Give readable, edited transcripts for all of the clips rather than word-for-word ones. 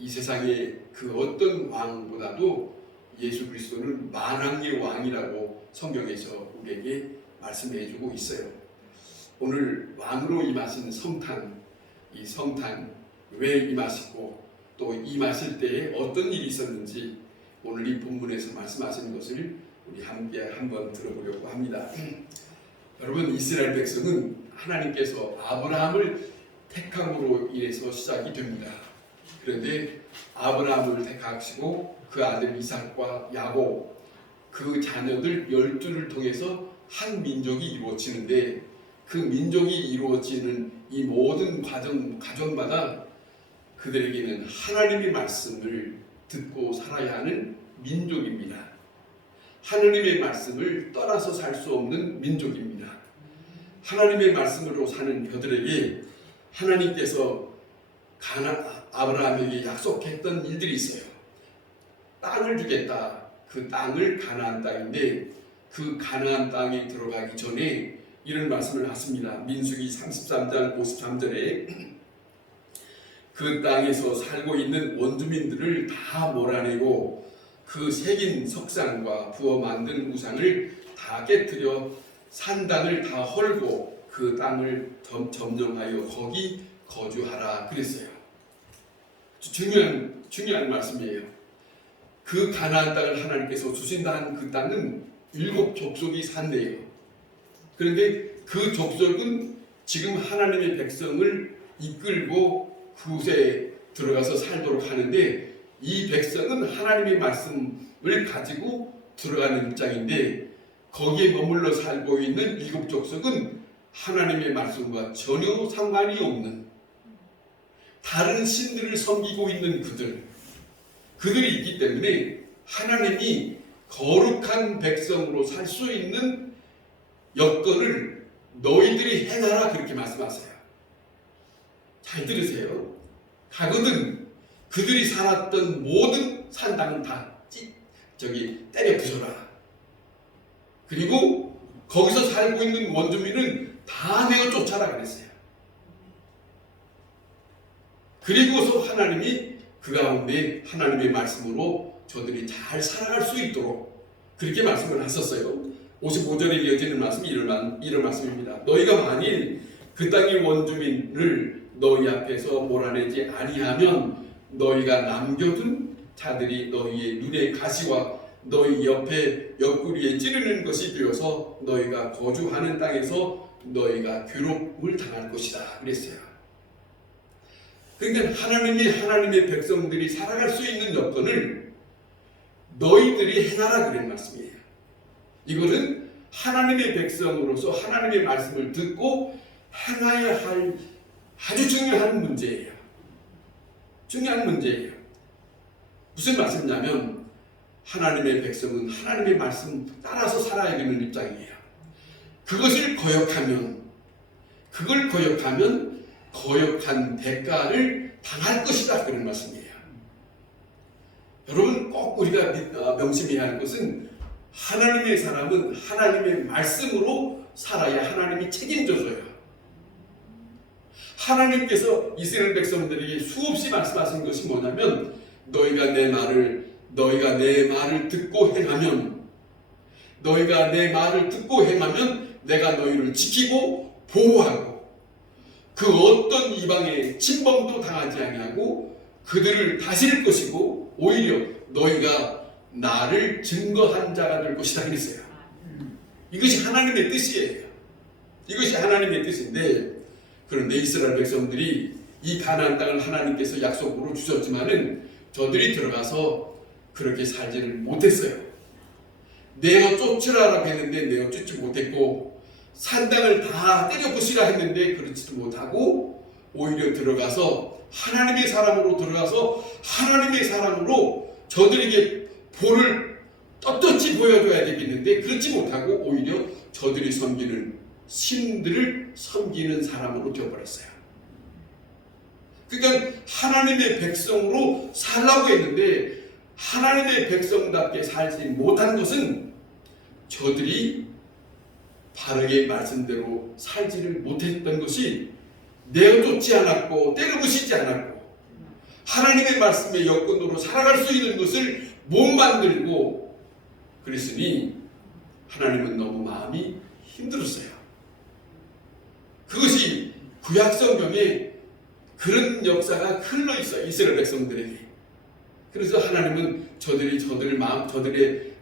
이 세상의 그 어떤 왕보다도 예수 그리스도는 만왕의 왕이라고 성경에서 우리에게 말씀해주고 있어요. 오늘 왕으로 임하신 성탄, 이 성탄 왜 임하시고 또 임하실 때에 어떤 일이 있었는지 오늘 이 본문에서 말씀하시는 것을 우리 함께 한번 들어보려고 합니다. 여러분, 이스라엘 백성은 하나님께서 아브라함을 택함으로 인해서 시작이 됩니다. 그런데 아브라함을 택하시고 그 아들 이삭과 야곱 그 자녀들 12를 통해서 한 민족이 이루어지는데 그 민족이 이루어지는 이 모든 과정마다 그들에게는 하나님의 말씀을 듣고 살아야 하는 민족입니다. 하나님의 말씀을 떠나서 살 수 없는 민족입니다. 하나님의 말씀으로 사는 저들에게 하나님께서 아브라함에게 약속했던 일들이 있어요. 땅을 주겠다. 그 땅을 가나안 땅인데 그 가나안 땅에 들어가기 전에 이런 말씀을 하십니다. 민수기 33장 53절에 그 땅에서 살고 있는 원주민들을 다 몰아내고 그 새긴 석상과 부어 만든 우상을 다 깨뜨려 산당을 다 헐고 그 땅을 점령하여 거기 거주하라 그랬어요. 중요한 말씀이에요. 그 가나안 땅을 하나님께서 주신다 한 그 땅은 7 족속이 산대요. 그런데 그 족속은 지금 하나님의 백성을 이끌고 그곳에 들어가서 살도록 하는데 이 백성은 하나님의 말씀을 가지고 들어가는 입장인데 거기에 머물러 살고 있는 7 족속은 하나님의 말씀과 전혀 상관이 없는 다른 신들을 섬기고 있는 그들이 있기 때문에 하나님이 거룩한 백성으로 살 수 있는 여건을 너희들이 행하라 그렇게 말씀하세요. 잘 들으세요. 가거든 그들이 살았던 모든 산당은 다 때려 부숴라. 그리고 거기서 살고 있는 원주민은 다 내어 쫓아라 그랬어요. 그리고서 하나님이 그 가운데 하나님의 말씀으로 저들이 잘 살아갈 수 있도록 그렇게 말씀을 하셨어요. 55절에 이어지는 말씀이 이런 말씀입니다. 너희가 만일 그 땅의 원주민을 너희 앞에서 몰아내지 아니하면 너희가 남겨둔 자들이 너희의 눈의 가시와 너희 옆에 옆구리에 찌르는 것이 되어서 너희가 거주하는 땅에서 너희가 괴롭움을 당할 것이다 그랬어요. 그러니까 하나님의 백성들이 살아갈 수 있는 여건을 너희들이 해놔라 그런 말씀이에요. 이거는 하나님의 백성으로서 하나님의 말씀을 듣고 행해야 할 아주 중요한 문제예요. 무슨 말씀이냐면 하나님의 백성은 하나님의 말씀 따라서 살아야 되는 입장이에요. 그걸 거역하면 거역한 대가를 당할 것이다 그런 말씀이에요. 여러분 꼭 우리가 명심해야 할 것은 하나님의 사람은 하나님의 말씀으로 살아야 하나님이 책임져줘요. 하나님께서 이스라엘 백성들에게 수없이 말씀하신 것이 뭐냐면 너희가 내 말을 듣고 행하면 내가 너희를 지키고 보호하고 그 어떤 이방의 침범도 당하지 아니하고 그들을 다스릴 것이고 오히려 너희가 나를 증거한 자가 될 것이다 그랬어요. 이것이 하나님의 뜻이에요. 이것이 하나님의 뜻인데 그런데 이스라엘 백성들이 이 가나안 땅을 하나님께서 약속으로 주셨지만은 저들이 들어가서 그렇게 살지를 못했어요. 내어 쫓으라라고 했는데 내어 쫓지 못했고 산당을 다 때려 부시라 했는데 그렇지도 못하고 오히려 들어가서 하나님의 사람으로 저들에게 볼을 떳떳이 보여줘야 되겠는데 그렇지 못하고 오히려 저들이 섬기는 신들을 섬기는 사람으로 되어버렸어요. 그러니까 하나님의 백성으로 살라고 했는데 하나님의 백성답게 살지 못한 것은 저들이 바르게 말씀대로 살지를 못했던 것이 내어쫓지 않았고 때려부시지 않았고 하나님의 말씀의 여건으로 살아갈 수 있는 것을 못 만들고 그랬으니 하나님은 너무 마음이 힘들었어요. 그것이 구약 성경에 그런 역사가 흘러 있어요. 이스라엘 백성들에게. 그래서 하나님은 저들의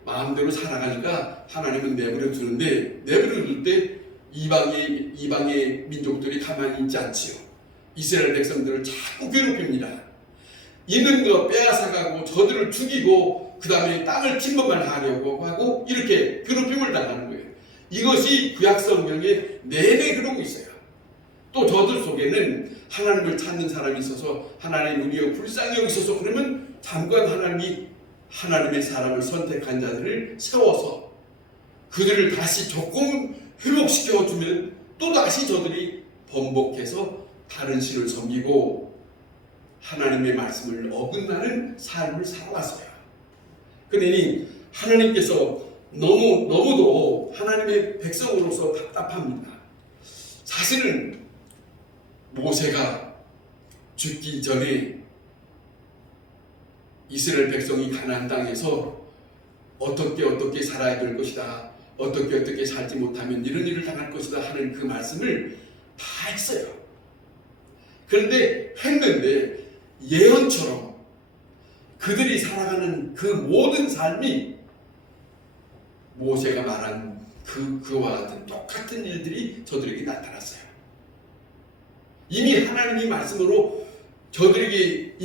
마음대로 살아가니까 하나님은 내버려 두는데, 내버려 둘 때 이방의 민족들이 가만히 있지 않지요. 이스라엘 백성들을 자꾸 괴롭힙니다. 있는 거 빼앗아가고 저들을 죽이고 그 다음에 땅을 침범을 하려고 하고 이렇게 괴롭힘을 당하는 거예요. 이것이 구약 성경에 내내 그러고 있어요. 또 저들 속에는 하나님을 찾는 사람이 있어서 하나님 우리의 불쌍히 여기셔서 그러면 잠깐 하나님이 하나님의 사람을 선택한 자들을 세워서 그들을 다시 조금 회복시켜 주면 또 다시 저들이 번복해서 다른 신을 섬기고 하나님의 말씀을 어긋나는 삶을 살아왔어요. 그러니 하나님께서 너무도 하나님의 백성으로서 답답합니다. 사실은 모세가 죽기 전에 이스라엘 백성이 가나안 땅에서 어떻게 살아야 될 것이다, 어떻게 살지 못하면 이런 일을 당할 것이다 하는 그 말씀을 다 했어요. 그런데 했는데 예언처럼 그들이 살아가는 그 모든 삶이 모세가 말한 그와 같은 똑같은 일들이 저들에게 나타났어요. 이미 하나님이 말씀으로 저들에게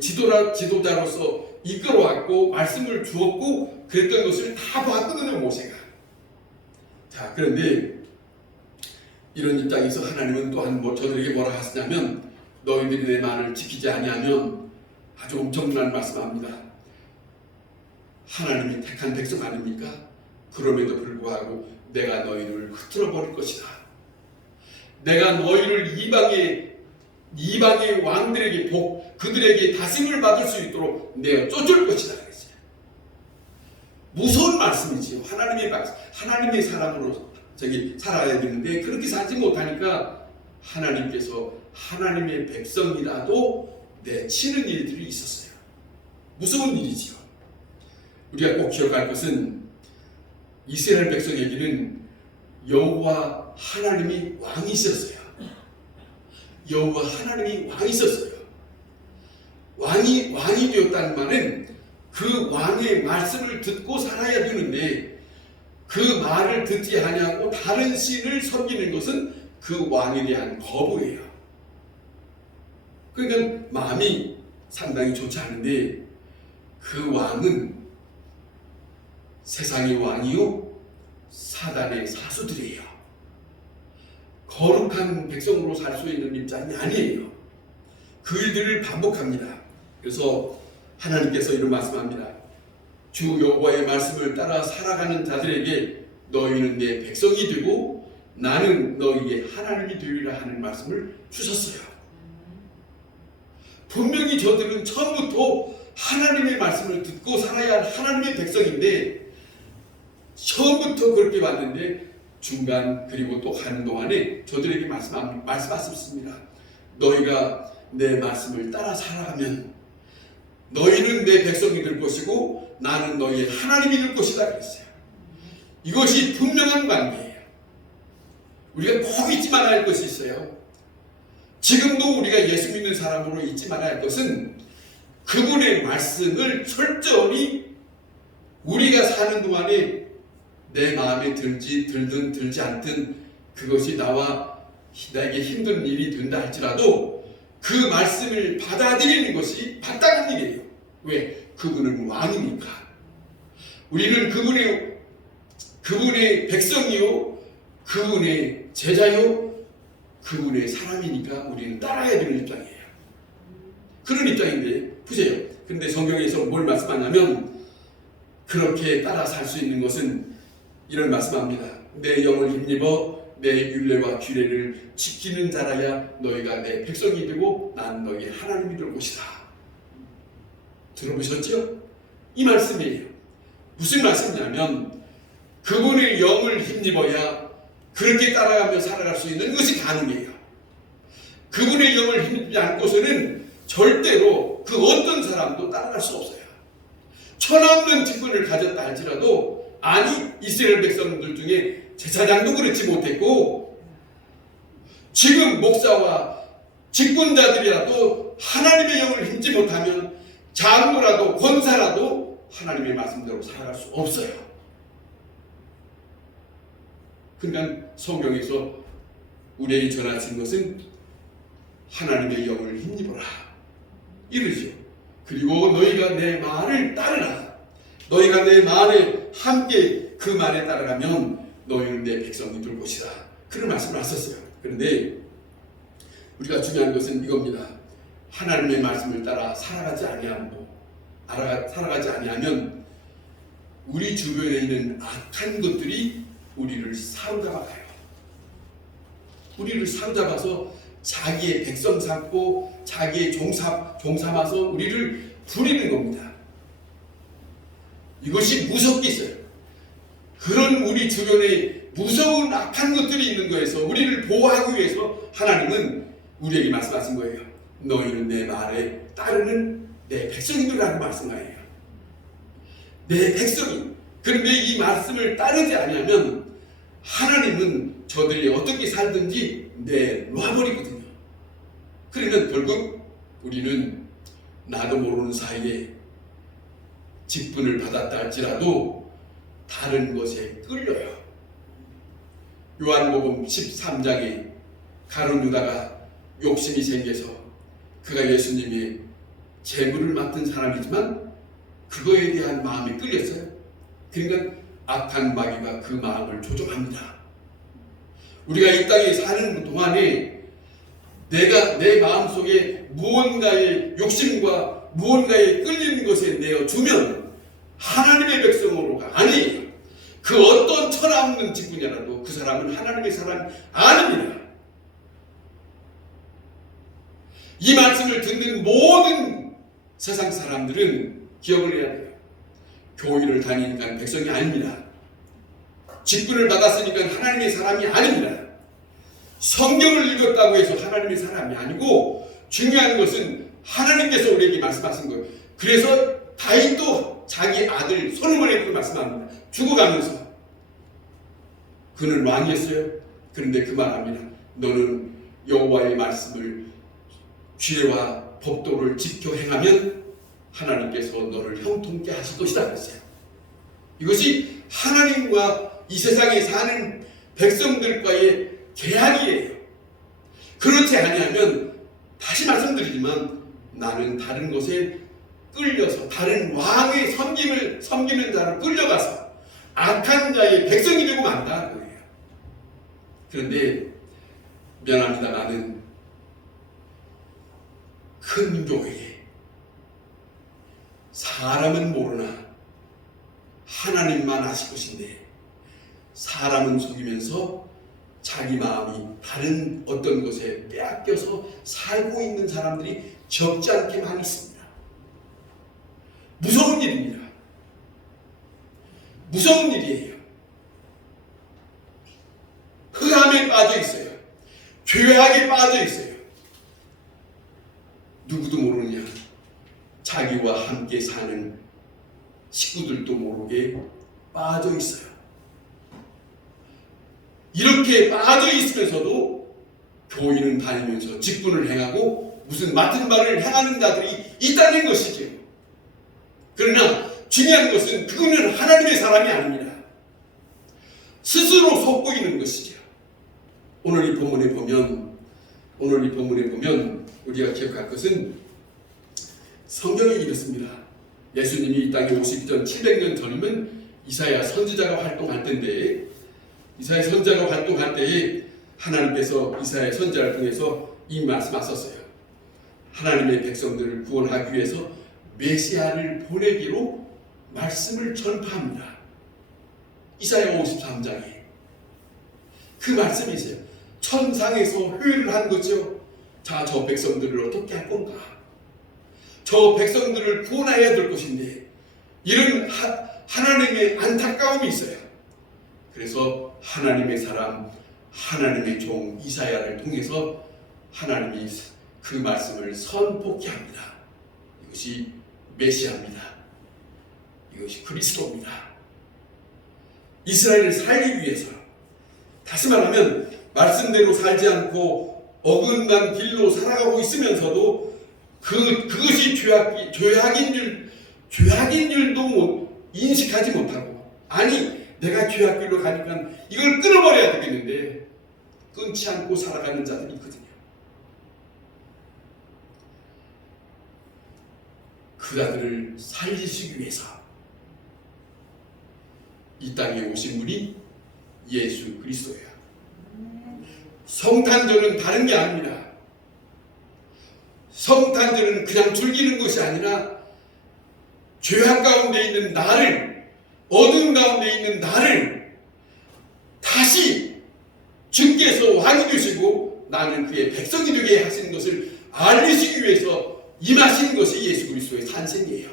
지도자로서 이끌어왔고 말씀을 주었고 그랬던 것을 다 봤거든요, 모세가. 자, 그런데 이런 입장에서 하나님은 또한 저들에게 뭐라 하시냐면, 너희들이 내 말을 지키지 아니하면, 아주 엄청난 말씀합니다. 하나님이 택한 백성 아닙니까? 그럼에도 불구하고 내가 너희를 흩어져 버릴 것이다. 내가 너희를 이방의 왕들에게 그들에게 다짐을 받을 수 있도록 내가 쫓을 것이다 그랬어요. 무서운 말씀이지요. 하나님의 사람으로 살아야 되는데 그렇게 살지 못하니까 하나님께서 하나님의 백성이라도 내치는 일들이 있었어요. 무서운 일이지요. 우리가 꼭 기억할 것은 이스라엘 백성에게는 여호와 하나님이 왕이셨어요. 여호와 하나님이 왕이셨어요. 왕이 되었다는 말은 그 왕의 말씀을 듣고 살아야 되는데 그 말을 듣지 아니하고 다른 신을 섬기는 것은 그 왕에 대한 거부예요. 그러니까 마음이 상당히 좋지 않은데 그 왕은 세상의 왕이요 사단의 사수들이에요. 거룩한 백성으로 살 수 있는 입장이 아니에요. 그 일들을 반복합니다. 그래서 하나님께서 이런 말씀합니다. 주 여호와의 말씀을 따라 살아가는 자들에게 너희는 내 백성이 되고 나는 너희의 하나님이 되리라 하는 말씀을 주셨어요. 분명히 저들은 처음부터 하나님의 말씀을 듣고 살아야 할 하나님의 백성인데 처음부터 그렇게 왔는데 중간 그리고 또 가는 동안에 저들에게 말씀하셨습니다. 너희가 내 말씀을 따라 살아가면 너희는 내 백성이 될 것이고 나는 너희의 하나님이 될 것이다 그랬어요. 이것이 분명한 관계예요. 우리가 꼭 잊지 말아야 할 것이 있어요. 지금도 우리가 예수 믿는 사람으로 잊지 말아야 할 것은 그분의 말씀을 철저히 우리가 사는 동안에 내 마음에 들든 들지 않든 그것이 나에게 힘든 일이 된다 할지라도 그 말씀을 받아들이는 것이 마땅한 일이에요. 왜? 그분은 왕이니까. 우리는 그분의 백성이요, 그분의 제자요, 그분의 사람이니까 우리는 따라야 되는 입장이에요. 그런 입장인데 보세요. 그런데 성경에서 뭘 말씀하냐면 그렇게 따라 살 수 있는 것은 이런 말씀합니다. 내 영을 힘입어 내 율례와 규례를 지키는 자라야 너희가 내 백성이 되고 난 너희의 하나님이 될 것이다. 들어보셨죠? 이 말씀이에요. 무슨 말씀이냐면 그분의 영을 힘입어야 그렇게 따라가며 살아갈 수 있는 것이 가능해요. 그분의 영을 힘입지 않고서는 절대로 절대로 그 어떤 사람도 따라갈 수 없어요. 천없는 직분을 가졌다 할지라도, 아니 이스라엘 백성들 중에 제사장도 그렇지 못했고, 지금 목사와 직분자들이라도 하나님의 영을 힘지 못하면 장로라도 권사라도 하나님의 말씀대로 살아갈 수 없어요. 그러니까 성경에서 우리에게 전하신 것은 하나님의 영을 힘입어라 이러죠. 그리고 너희가 내 말을 따르라. 너희가 내 말에 함께 그 말에 따르라면 너희는 내 백성이 될 것이다. 그런 말씀을 하셨어요. 그런데 우리가 중요한 것은 이겁니다. 하나님의 말씀을 따라 살아가지 아니하면 우리 주변에 있는 악한 것들이 우리를 사로잡아가요. 우리를 사로잡아서 자기의 백성 삼고 자기의 종 삼아서 우리를 부리는 겁니다. 이것이 무섭게 있어요. 그런 우리 주변에 무서운 악한 것들이 있는 거에서 우리를 보호하기 위해서 하나님은 우리에게 말씀하신 거예요. 너희는 내 말에 따르는 내 백성이라고 말씀하예요. 내 백성이. 그런데 이 말씀을 따르지 않으면 하나님은 저들이 어떻게 살든지 내놔버리거든요. 그러면 결국 우리는 나도 모르는 사이에 직분을 받았다 할지라도 다른 것에 끌려요. 요한복음 13장에 가룟 유다가 욕심이 생겨서 그가 예수님의 제물을 맡은 사람이지만 그거에 대한 마음이 끌렸어요. 그러니까 악한 마귀가 그 마음을 조종합니다. 우리가 이 땅에 사는 동안에 내가 내 마음속에 무언가의 욕심과 무언가에 끌리는 것에 내어주면 하나님의 백성으로가 아니에요. 그 어떤 천하 없는 직분이라도 그 사람은 하나님의 사람이 아닙니다. 이 말씀을 듣는 모든 세상 사람들은 기억을 해야 돼요. 교회를 다니니까 백성이 아닙니다. 직분을 받았으니까 하나님의 사람이 아닙니다. 성경을 읽었다고 해서 하나님의 사람이 아니고, 중요한 것은 하나님께서 우리에게 말씀하신 거예요. 그래서 다윗도 자기 아들 솔로몬에게 말씀합니다. 죽어가면서 그는 왕이었어요. 그런데 그 말합니다. 너는 여호와의 말씀을 규례와 법도를 지켜 행하면 하나님께서 너를 형통케 하실 것이다 그랬어요. 이것이 하나님과 이 세상에 사는 백성들과의 계약이에요. 그렇지 아니하면 다시 말씀드리지만 나는 다른 것에 끌려서 다른 왕의 섬기는 자로 끌려가서 악한 자의 백성이 되고 만다 그거예요. 그런데 미안합니다마는 큰 교회에 사람은 모르나 하나님만 아실 것인데 사람은 속이면서 자기 마음이 다른 어떤 것에 빼앗겨서 살고 있는 사람들이 적지 않게 많이 있습니다. 무서운 일입니다. 무서운 일이에요. 흑암에 빠져 있어요. 죄악에 빠져 있어요. 누구도 모르느냐? 자기와 함께 사는 식구들도 모르게 빠져 있어요. 이렇게 빠져 있으면서도 교인은 다니면서 직분을 행하고 무슨 맡은 바를 행하는 자들이 있다는 것이죠. 그러나 중요한 것은 그거는 하나님의 사람이 아닙니다. 스스로 속고 있는 것이죠. 오늘 이 본문에 보면 우리가 기억할 것은 성경에 이렇습니다. 예수님이 이 땅에 오시기 전 700년 전이면 이사야 선지자가 활동할 때인데, 이사야 선지자가 활동할 때에 하나님께서 이사야 선지자를 통해서 이 말씀하셨어요. 하나님의 백성들을 구원하기 위해서 메시아를 보내기로 말씀을 전파합니다. 이사야 53장에 그 말씀이 있어요. 천상에서 회의를 한 거죠. 자, 저 백성들을 어떻게 할 건가? 저 백성들을 구원해야 될 것인데, 이런 하나님의 안타까움이 있어요. 그래서 하나님의 사람, 하나님의 종 이사야를 통해서 하나님이 그 말씀을 선포케 합니다. 이것이 메시아입니다. 이것이 그리스도입니다. 이스라엘을 살리기 위해서, 다시 말하면 말씀대로 살지 않고 어긋난 길로 살아가고 있으면서도 그것이 죄악인 줄도 인식하지 못하고, 아니 내가 죄악길로 가니까 이걸 끊어버려야 되겠는데 끊지 않고 살아가는 자들이 있거든요. 그 자들을 살리시기 위해서 이 땅에 오신 분이 예수 그리스도예요. 성탄절은 다른 게 아닙니다. 성탄절은 그냥 즐기는 것이 아니라 죄악 가운데 있는 나를, 어둠 가운데 있는 나를 다시 주께서 왕이 되시고 나는 그의 백성이 되게 하시는 것을 알리시기 위해서 임하신 것이 예수 그리스도의 탄생이에요.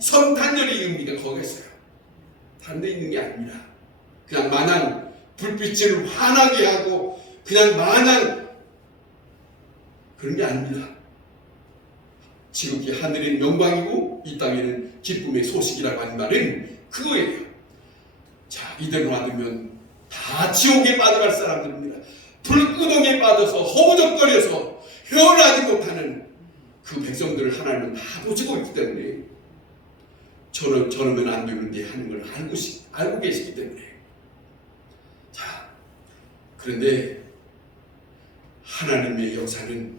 성탄절의 의미가 거기에 있어요. 다른 데 있는 게 아닙니다. 그냥 마냥 불빛을 환하게 하고 그냥 마냥 그런 게 아닙니다. 지극히 하늘의 영광이고 이 땅에는 기쁨의 소식이라고 하는 말은 그거예요. 자, 이대로 놔두면 다 지옥에 빠져갈 사람들입니다. 불구덩이에 빠져서 허우적거려서 헤어나지 못하는 그 백성들을 하나님은 다 보시고 있기 때문에 저러면 안 되는데 하는 걸 알고 계시기 때문에. 자, 그런데 하나님의 역사는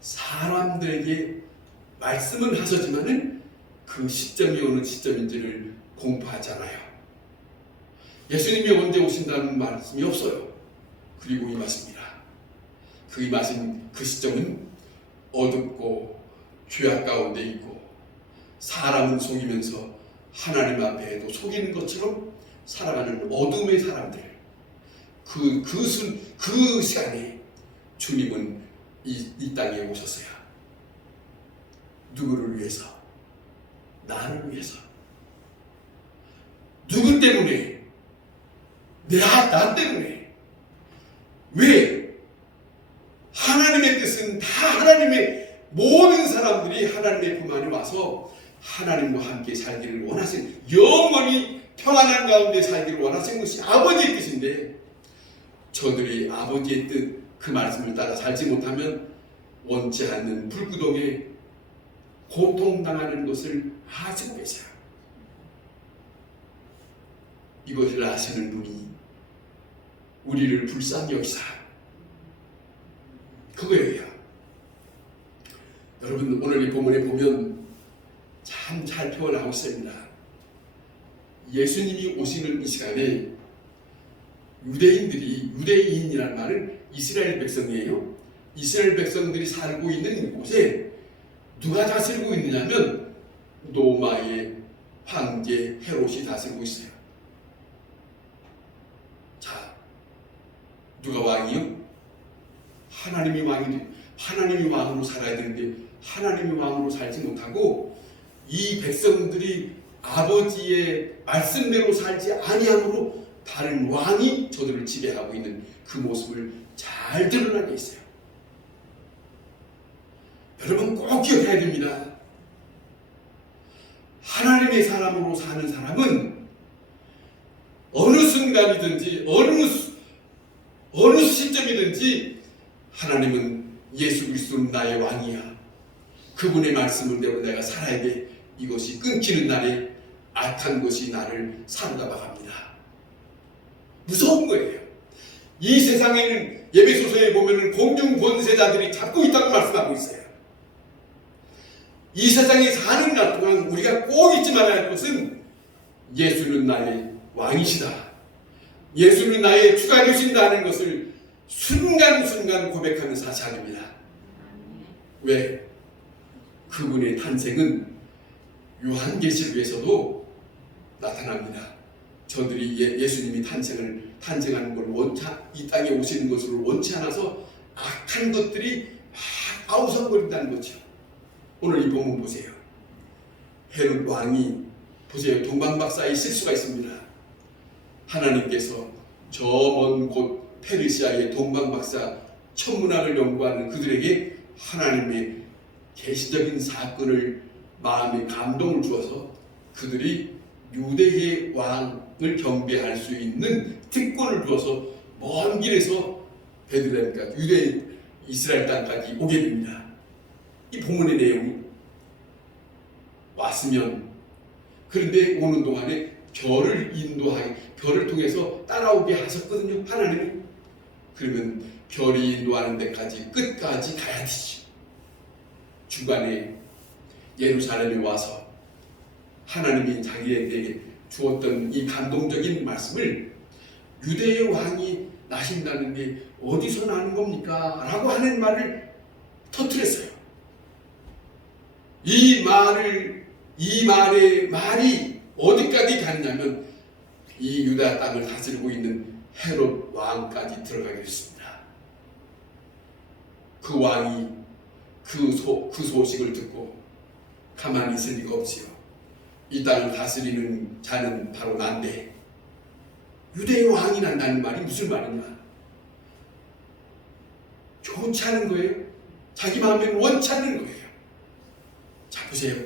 사람들에게 말씀은 하시지만은 그 시점이 어느 시점인지를 공포하잖아요. 예수님이 언제 오신다는 말씀이 없어요. 그리고 임하십니다. 그 임하신 그 시점은 어둡고 죄악 가운데 있고 사람은 속이면서 하나님 앞에도 속이는 것처럼 살아가는 어둠의 사람들, 그 시간에 주님은 이 땅에 오셨어요. 누구를 위해서? 나를 위해서. 누구 때문에? 나 때문에. 왜? 하나님의 뜻은 다 하나님의 모든 사람들이 하나님의 품 안에 와서 하나님과 함께 살기를 원하신, 영원히 평안한 가운데 살기를 원하신 것이 아버지의 뜻인데, 저들이 아버지의 뜻, 그 말씀을 따라 살지 못하면 원치 않는 불구덩이에 고통당하는 것을 아시고 계세요. 이것을 아시는 분이 우리를 불쌍히 여기사 그거예요. 여러분, 오늘 이 본문에 보면 참 잘 표현하고 있습니다. 예수님이 오시는 이 시간에 유대인이라는 말은 이스라엘 백성이에요. 이스라엘 백성들이 살고 있는 곳에 누가 다스리고 있느냐면 로마의 황제 헤롯이 다스리고 있어요. 자, 누가 왕이요? 하나님이 왕으로 살아야 되는데 하나님이 왕으로 살지 못하고 이 백성들이 아버지의 말씀대로 살지 아니함으로 다른 왕이 저들을 지배하고 있는 그 모습을 잘 드러나게 있어요. 여러분 꼭 기억해야 됩니다. 하나님의 사람으로 사는 사람은 어느 순간이든지 어느 시점이든지 하나님은 예수 그리스도는 나의 왕이야. 그분의 말씀을 대로 내가 살아야 돼. 이것이 끊기는 날에 악한 것이 나를 사로잡아갑니다. 무서운 거예요. 이 세상에는 예배소서에 보면 공중 권세자들이 잡고 있다고 말씀하고 있어요. 이 세상에 사는 날 동안 우리가 꼭 잊지 말아야 할 것은 예수는 나의 왕이시다. 예수는 나의 주가 되신다는 것을 순간순간 고백하는 사실입니다. 왜? 그분의 탄생은 요한계시록에서도 나타납니다. 저들이 예수님이 탄생하는 걸 이 땅에 오시는 것을 원치 않아서 악한 것들이 막 아우성거린다는 거죠. 오늘 이 본문 보세요. 헤롯 왕이 보세요. 동방박사에 실수가 있습니다. 하나님께서 저 먼 곳 페르시아의 동방박사 천문학을 연구하는 그들에게 하나님의 계시적인 사건을 마음에 감동을 주어서 그들이 유대의 왕을 경배할 수 있는 특권을 주어서 먼 길에서 베들레헴까지 유대 이스라엘 땅까지 오게 됩니다. 이 본문의 내용이 왔으면, 그런데 오는 동안에 별을 인도하게, 별을 통해서 따라오게 하셨거든요, 하나님이. 그러면 별이 인도하는 데까지 끝까지 가야 되지. 중간에 예루살렘에 와서 하나님이 자기에게 주었던 이 감동적인 말씀을 유대의 왕이 나신다는 게 어디서 나는 겁니까? 라고 하는 말을 터뜨렸어요. 이 말의 말이 어디까지 갔냐면 이 유다 땅을 다스리고 있는 헤롯 왕까지 들어가게 됐습니다. 그 왕이 그 소식을 듣고 가만히 있을 리가 없지요. 이 땅을 다스리는 자는 바로 난데 유대의 왕이 난다는 말이 무슨 말이냐? 좋지 않은 거예요. 자기 마음에는 원치 않는 거예요. 자, 보세요.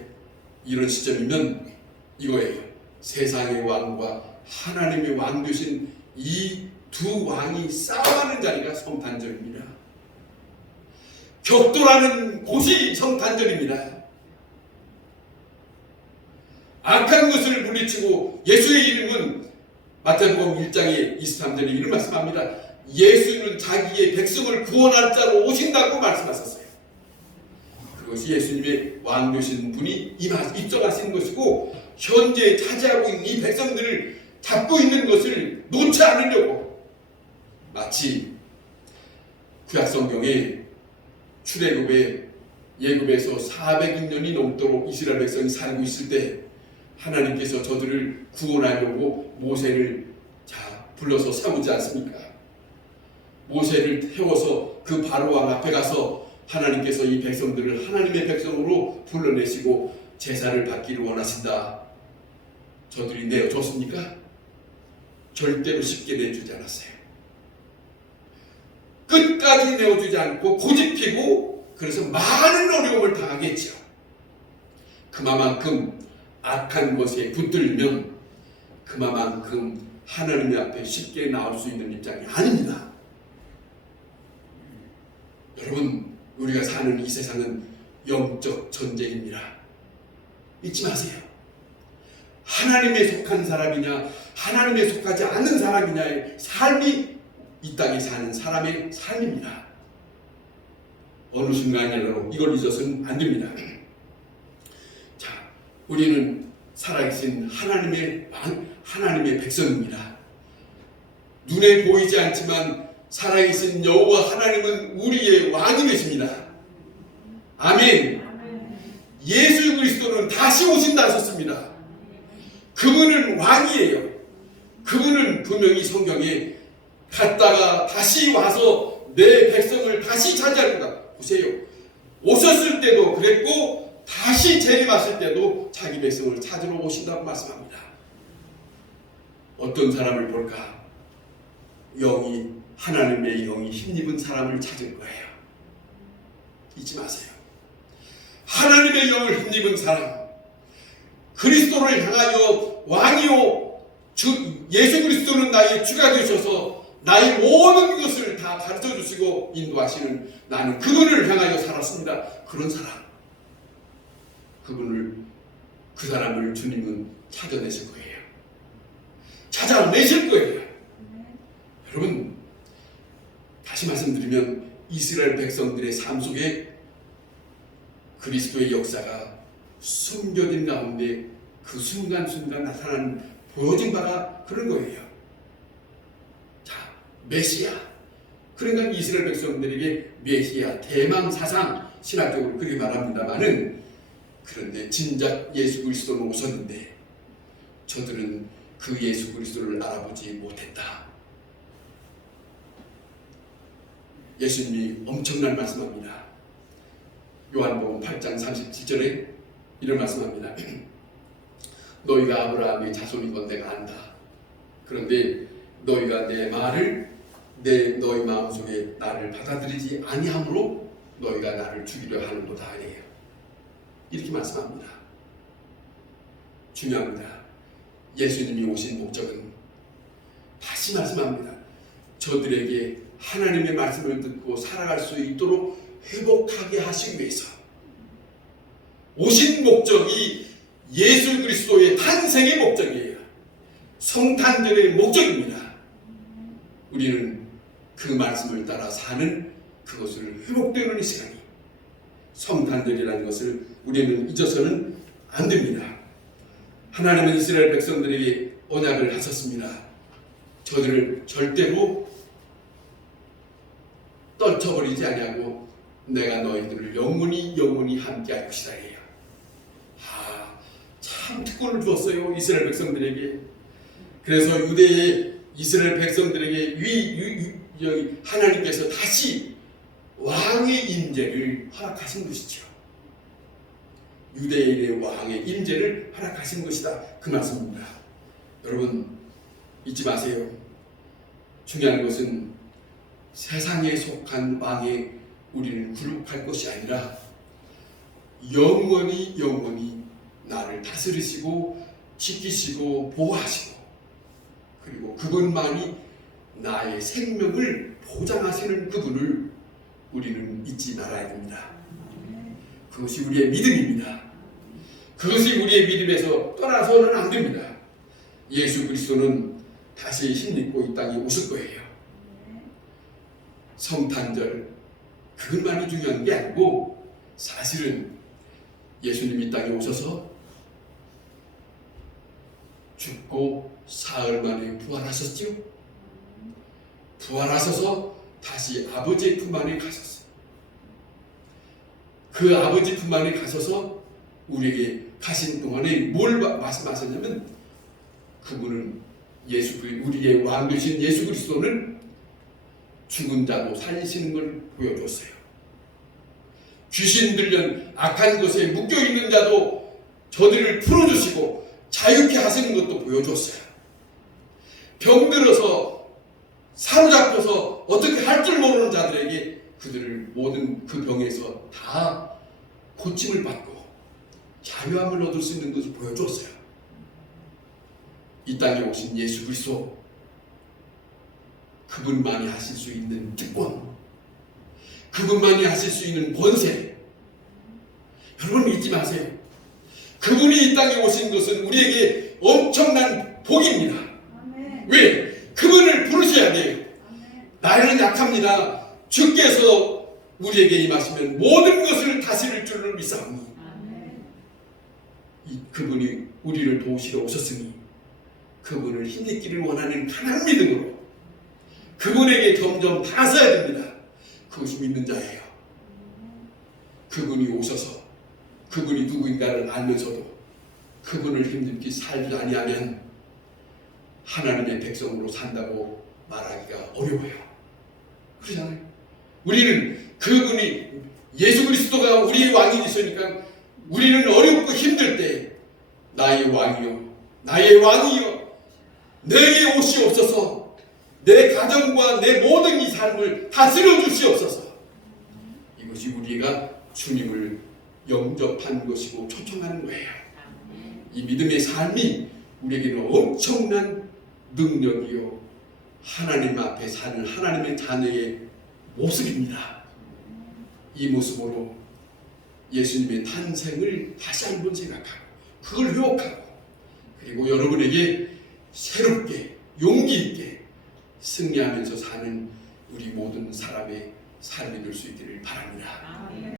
이런 시점이면 이거예요. 세상의 왕과 하나님의 왕 되신 이 두 왕이 싸워하는 자리가 성탄절입니다. 격돌하는 곳이 성탄절입니다. 악한 것을 물리치고 예수의 이름은 마태복음 1장에 23절에 이런 말씀합니다. 예수는 자기의 백성을 구원할 자로 오신다고 말씀하셨어요. 그것이 예수님의 왕 되신 분이 입성하시는 것이고, 현재 차지하고 있는 이 백성들을 잡고 있는 것을 놓지 않으려고, 마치 구약성경에 출애굽에 예굽에서 400년이 넘도록 이스라엘 백성이 살고 있을 때 하나님께서 저들을 구원하려고 모세를 불러서 세우지 않습니까? 모세를 태워서 그 바로왕 앞에 가서 하나님께서 이 백성들을 하나님의 백성으로 불러내시고 제사를 받기를 원하신다. 저들이 내어줬습니까? 절대로 쉽게 내주지 않았어요. 끝까지 내어주지 않고 고집피고, 그래서 많은 어려움을 당하겠죠. 그만큼 악한 것에 붙들면 그만큼 하나님 앞에 쉽게 나올 수 있는 입장이 아닙니다. 여러분, 우리가 사는 이 세상은 영적 전쟁입니다. 잊지 마세요. 하나님에 속한 사람이냐 하나님에 속하지 않는 사람이냐의 삶이 이 땅에 사는 사람의 삶입니다. 어느 순간이라도 이걸 잊어서는 안 됩니다. 자, 우리는 살아계신 하나님의 백성입니다. 눈에 보이지 않지만 살아계신 여호와 하나님은 우리의 왕이 되십니다. 아멘. 예수 그리스도는 다시 오신다 하셨습니다. 그분은 왕이에요. 그분은 분명히 성경에 갔다가 다시 와서 내 백성을 다시 차지할 거다. 보세요. 오셨을 때도 그랬고 다시 재림하실 때도 자기 백성을 찾으러 오신다고 말씀합니다. 어떤 사람을 볼까? 하나님의 영이 힘입은 사람을 찾을 거예요. 잊지 마세요. 하나님의 영을 힘입은 사람, 그리스도를 향하여 왕이요 예수 그리스도는 나의 주가 되셔서 나의 모든 것을 다 가르쳐 주시고 인도하시는 나는 그분을 향하여 살았습니다. 그런 사람, 그 사람을 주님은 찾아내실 거예요. 찾아내실 거예요. 여러분, 다시 말씀드리면 이스라엘 백성들의 삶 속에 그리스도의 역사가 숨겨진 가운데 그 순간순간 나타난 보여진 바가 그런 거예요. 자, 메시아. 그러니까 이스라엘 백성들에게 메시아, 대망사상, 신학적으로 그렇게 말합니다만은, 그런데 진작 예수 그리스도는 오셨는데 저들은 그 예수 그리스도를 알아보지 못했다. 예수님이 엄청난 말씀합니다. 요한복음 8장 37절에 이런 말씀합니다. 너희가 아브라함의 자손인 건 내가 안다. 그런데 너희가 내 말을 너희 마음속에 나를 받아들이지 아니함으로 너희가 나를 죽이려 하는도다. 아니에요. 이렇게 말씀합니다. 중요합니다. 예수님이 오신 목적은 다시 말씀합니다. 저들에게 하나님의 말씀을 듣고 살아갈 수 있도록 회복하게 하시기 위해서 오신 목적이 예수 그리스도의 탄생의 목적이에요. 성탄절의 목적입니다. 우리는 그 말씀을 따라 사는 그것을 회복되는 이 시간이 성탄절이라는 것을 우리는 잊어서는 안 됩니다. 하나님은 이스라엘 백성들에게 언약을 하셨습니다. 저들을 절대로 떨쳐버리지 아니하고 내가 너희들을 영원히 함께할 것이다 해요. 참 특권을 주었어요, 이스라엘 백성들에게. 그래서 유대의 이스라엘 백성들에게 하나님께서 다시 왕의 임재를 허락하신 것이죠. 유대인의 왕의 임재를 허락하신 것이다, 그 말씀입니다. 여러분 잊지 마세요. 중요한 것은 세상에 속한 왕에 우리는 굴복할 것이 아니라 영원히 나를 다스리시고 지키시고 보호하시고 그리고 그분만이 나의 생명을 보장하시는 그분을 우리는 잊지 말아야 됩니다. 그것이 우리의 믿음입니다. 그것이 우리의 믿음에서 떠나서는 안 됩니다. 예수 그리스도는 다시 힘입고 이 땅에 오실 거예요. 성탄절 그것만이 중요한 게 아니고 사실은 예수님이 이 땅에 오셔서 죽고 사흘 만에 부활하셨지요. 부활하셔서 다시 아버지의 품 안에 가셨어요. 그 아버지 품 안에 가셔서 우리에게 가신 동안에 뭘 말씀하셨냐면 그분은 우리의 왕 되신 예수 그리스도는 죽은 자도 살리시는 걸 보여줬어요. 귀신 들린 악한 것에 묶여있는 자도 저들을 풀어주시고 자유케 하시는 것도 보여줬어요. 병들어서 사로잡혀서 어떻게 할 줄 모르는 자들에게 그들을 모든 그 병에서 다 고침을 받고 자유함을 얻을 수 있는 것을 보여줬어요. 이 땅에 오신 예수 그리스도 그분만이 하실 수 있는 특권, 그분만이 하실 수 있는 권세, 여러분 잊지 마세요. 그분이 이 땅에 오신 것은 우리에게 엄청난 복입니다. 아멘. 왜? 그분을 부르셔야 돼요. 아멘. 나는 약합니다. 주께서 우리에게 임하시면 모든 것을 다스릴 줄을 믿사오니 그분이 우리를 도우시러 오셨으니 그분을 힘입기를 원하는 강한 믿음으로 그분에게 점점 다가서야 됩니다. 그것이 믿는 자예요. 그분이 오셔서 그분이 누구인가를 알면서도 그분을 힘들게 살지 아니하면 하나님의 백성으로 산다고 말하기가 어려워요. 그렇잖아요. 우리는 그분이 예수 그리스도가 우리의 왕이 되시니까 우리는 어렵고 힘들 때 나의 왕이요 나의 왕이요 내게 오시옵소서, 내 가정과 내 모든 이 삶을 다스려 주시옵소서. 이것이 우리가 주님을 영접한 것이고 초청하는 거예요. 이 믿음의 삶이 우리에게는 엄청난 능력이요 하나님 앞에 사는 하나님의 자녀의 모습입니다. 이 모습으로 예수님의 탄생을 다시 한번 생각하고 그걸 회복하고 그리고 여러분에게 새롭게 용기 있게 승리하면서 사는 우리 모든 사람의 삶이 될 수 있기를 바랍니다.